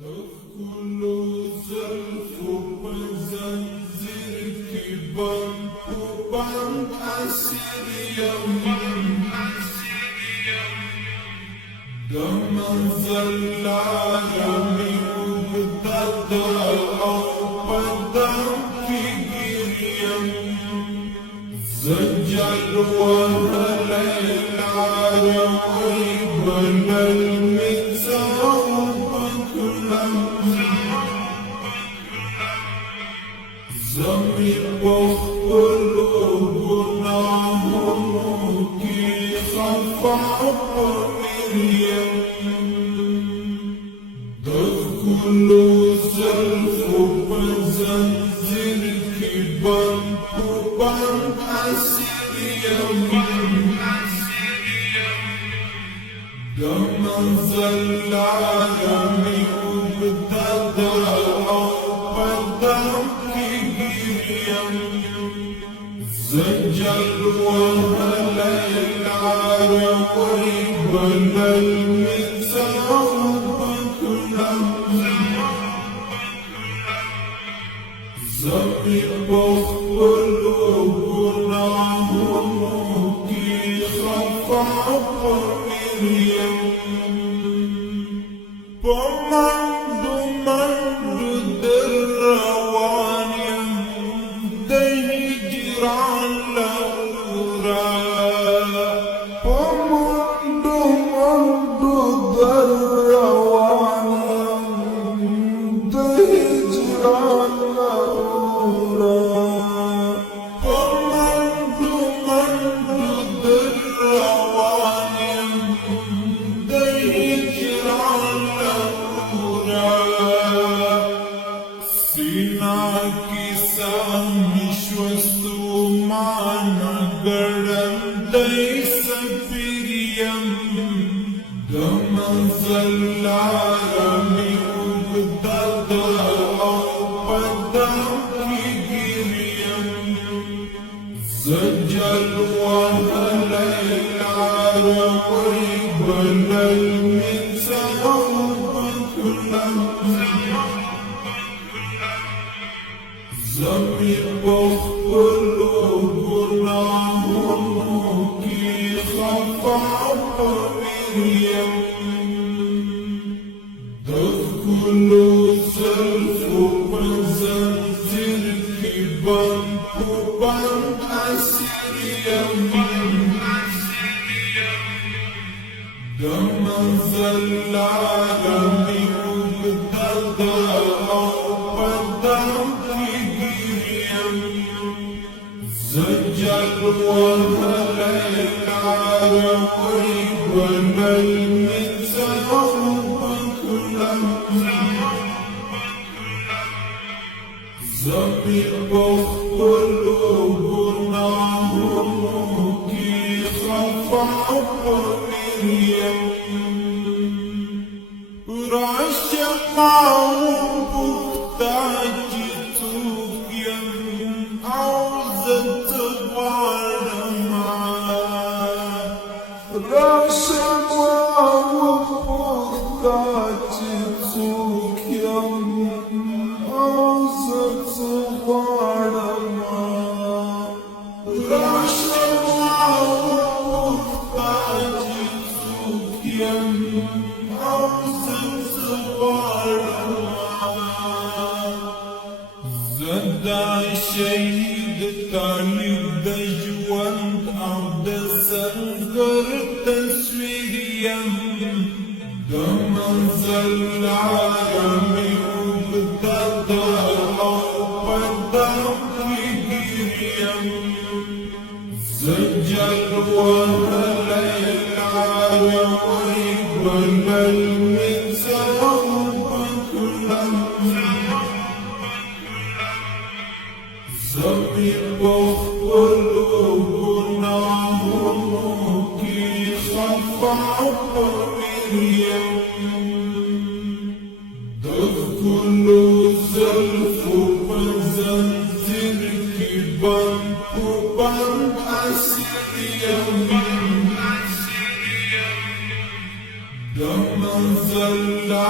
دخل زلف وزنزير كبان وبان أسير يمين دم زلا يمين وبدأ أو بدأ كيريم زجل وهليل عروي بن المتساو زمي وقلوبنا هم كي خفع مريم دخل زلف وزنزير كبان وبان أسير يمين دم زلا يمين وبدأ أو بدأ زجل وهليل عروي بن المتساو زمي وقلوبنا هم كي خفع مريم بمندو مندو درواني دهجران لورا بمندو مندو درواني دهجران لورا بمندو مندو درواني دهجران لورا سينا کی سامش وستومانا گرم دای سپیریم دم زلارمی وبدأ أو بدأ كيريم زجل وهليل عروي بن المتساو زمي وقلوبنا هم كي خفع مريم دخل زلف وزنزير كبان وبان أسير يمين دم زلا يمين وبدأ أو بدأ زجل وهليل عروي بن المتساو زمي وقلوبنا هم كي خفع مريم رشقا وبختاجي توقيم عوزة غارما رشقا وبختاجي توقيم عوزة غارما رشقا وبختاجي توقيم زدا شهيد طالب دجوان او دسنگر تسويريم دم زلا يمي وبدأ او بدأ كيريم زجل وهليل عروي بن المتساو زمي وقلوبنا هم كي خفع مريم دخل زلف وزنزير كبان وبان أسير يمين دم زلا